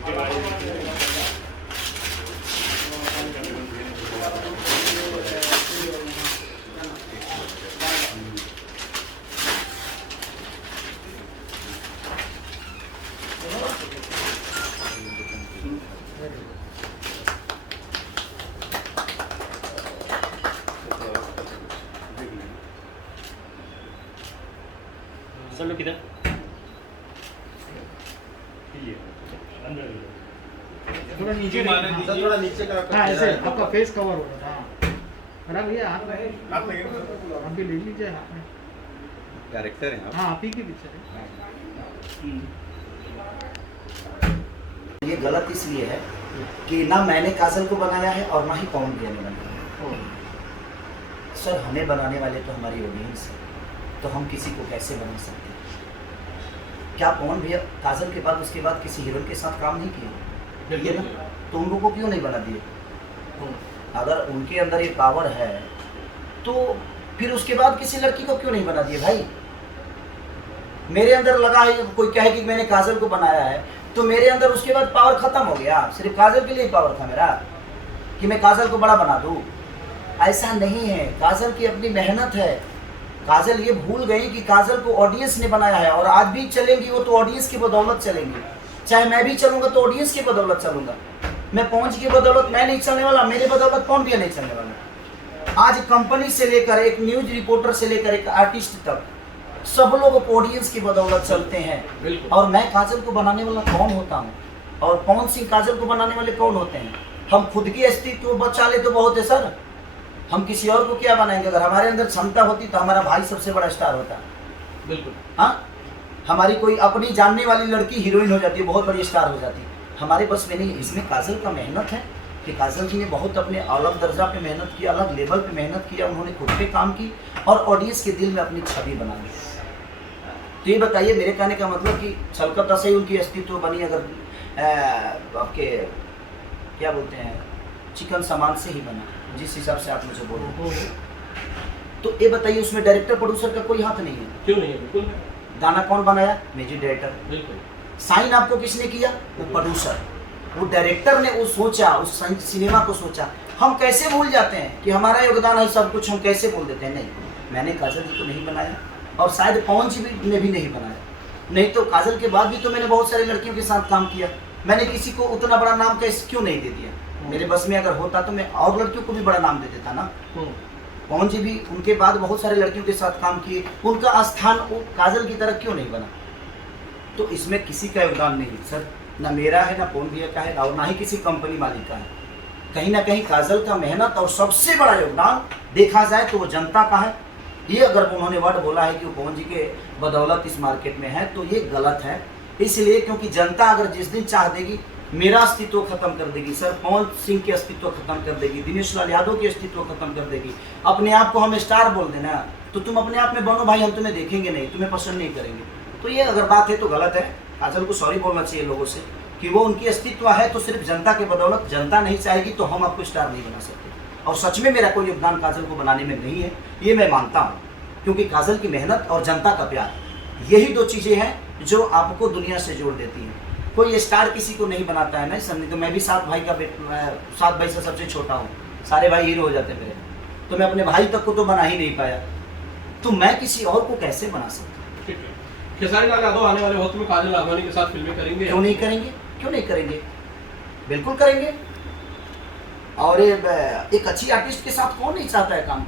सब लोग किधर थोड़ा नीचे थोड़ा नीचे का हाँ ऐसे आपका फेस कवर होगा। हाँ बड़ा भैया हाथ में आप भी ले लीजिए हाथ में। डायरेक्टर हैं हाँ आप ही के पीछे ये गलत इसलिए है कि ना मैंने काजल को बनाया है और ना ही पवन भैया ने बनाया है। सर हमें बनाने वाले तो हमारी ऑडियंस है, तो हम किसी को कैसे बना सकते हैं? क्या पवन भैया काजल के बाद उसके बाद किसी हीरोइन के साथ काम नहीं किए? ये ना तो उन लोगों को क्यों नहीं बना दिए? अगर उनके अंदर ये पावर है तो फिर उसके बाद किसी लड़की को क्यों नहीं बना दिए भाई? मेरे अंदर लगा है, कोई कहे कि मैंने काजल को बनाया है तो मेरे अंदर उसके बाद पावर खत्म हो गया। सिर्फ काजल के लिए ही पावर था मेरा कि मैं काजल को बड़ा बना दूं। ऐसा नहीं है, काजल की अपनी मेहनत है। काजल ये भूल गई कि काजल को ऑडियंस ने बनाया है और आज भी चलेंगी वो तो ऑडियंस की बदौलत चलेंगी। चाहे मैं भी चलूंगा तो ऑडियंस की बदौलत चलूंगा। मैं पहुंच की बदौलत मैं नहीं चलने वाला, मेरे बदौलत कौन भी नहीं चलने वाला। आज कंपनी से लेकर एक न्यूज रिपोर्टर से लेकर एक आर्टिस्ट तक सब लोग ऑडियंस की बदौलत चलते हैं। और मैं काजल को बनाने वाला कौन होता हूँ और पवन सिंह काजल को बनाने वाले कौन होते हैं? हम खुद की अस्तित्व बचा ले तो बहुत है सर, हम किसी और को क्या बनाएंगे? अगर हमारे अंदर क्षमता होती तो हमारा भाई सबसे बड़ा स्टार होता। बिल्कुल। हाँ, हमारी कोई अपनी जानने वाली लड़की हीरोइन हो जाती, बहुत बड़ी स्टार हो जाती। हमारे बस में नहीं। इसमें काजल का मेहनत है कि काजल जी ने बहुत अपने अलग दर्जा पे मेहनत की, अलग लेवल पे मेहनत किया। उन्होंने खुद पे काम की और ऑडियंस के दिल में अपनी छवि बना ली। तो ये बताइए, मेरे कहने का मतलब कि छलकता से ही उनकी अस्तित्व बनी। अगर आपके क्या बोलते हैं, चिकन सामान से ही बना, जिस हिसाब से आप मुझे बोल रहे हो, तो ये बताइए उसमें डायरेक्टर प्रोड्यूसर का कोई हाथ नहीं है? क्यों नहीं है? बिल्कुल। गाना कौन बनाया? Music director. बिल्कुल। साइन आपको किसने किया? वो प्रोड्यूसर, वो डायरेक्टर ने वो सोचा, उस सिनेमा को सोचा। हम कैसे भूल जाते हैं कि हमारा योगदान है सब कुछ, हम कैसे बोल देते हैं? नहीं, मैंने काजल जी को नहीं बनाया और शायद पवन जी ने भी नहीं बनाया। नहीं तो काजल के बाद भी तो मैंने बहुत सारी लड़कियों के साथ काम किया। मैंने किसी को उतना बड़ा नाम कैसे क्यों नहीं दे दिया? मेरे बस में अगर होता तो मैं और लड़कियों को भी बड़ा नाम दे देता ना। पवन जी भी उनके बाद बहुत सारे लड़कियों के साथ काम किए, उनका स्थान काजल की तरह क्यों नहीं बना? तो इसमें किसी का योगदान नहीं सर, ना मेरा है, ना पवन भैया का है, और ना ही किसी कंपनी मालिक का है। कहीं ना कहीं काजल का मेहनत और सबसे बड़ा योगदान देखा जाए तो वो जनता का है। ये अगर उन्होंने वर्ड बोला है कि वो पवन जी के बदौलत इस मार्केट में है तो ये गलत है। इसलिए क्योंकि जनता अगर जिस दिन चाह देगी मेरा अस्तित्व खत्म कर देगी सर, पवन सिंह के अस्तित्व खत्म कर देगी, दिनेश लाल यादव के अस्तित्व खत्म कर देगी, अपने आप को हम स्टार बोल देना, तो तुम अपने आप में बनो भाई, हम तुम्हें देखेंगे नहीं, तुम्हें पसंद नहीं करेंगे। तो ये अगर बात है तो गलत है। काजल को सॉरी बोलना चाहिए लोगों से कि वो उनकी अस्तित्व है तो सिर्फ जनता के बदौलत। जनता नहीं चाहेगी तो हम आपको स्टार नहीं बना सकते। और सच में मेरा कोई योगदान काजल को बनाने में नहीं है, ये मैं मानता हूँ। क्योंकि काजल की मेहनत और जनता का प्यार, यही दो चीज़ें हैं जो आपको दुनिया से जोड़ देती हैं। कोई स्टार किसी को नहीं बनाता है, नहीं समझे? तो मैं भी 7 भाई से सबसे छोटा हूँ, सारे भाई हीरो हो जाते मेरे, तो मैं अपने भाई तक को तो बना ही नहीं पाया, तो मैं किसी और को कैसे बना सकता? ठीक है। खेसारी लाल यादव आने वाले वक्त में काजल राघवानी के साथ फिल्में करेंगे? क्यों नहीं करेंगे? क्यों नहीं करेंगे? बिल्कुल करेंगे। और एक अच्छी आर्टिस्ट के साथ कौन नहीं चाहता है काम?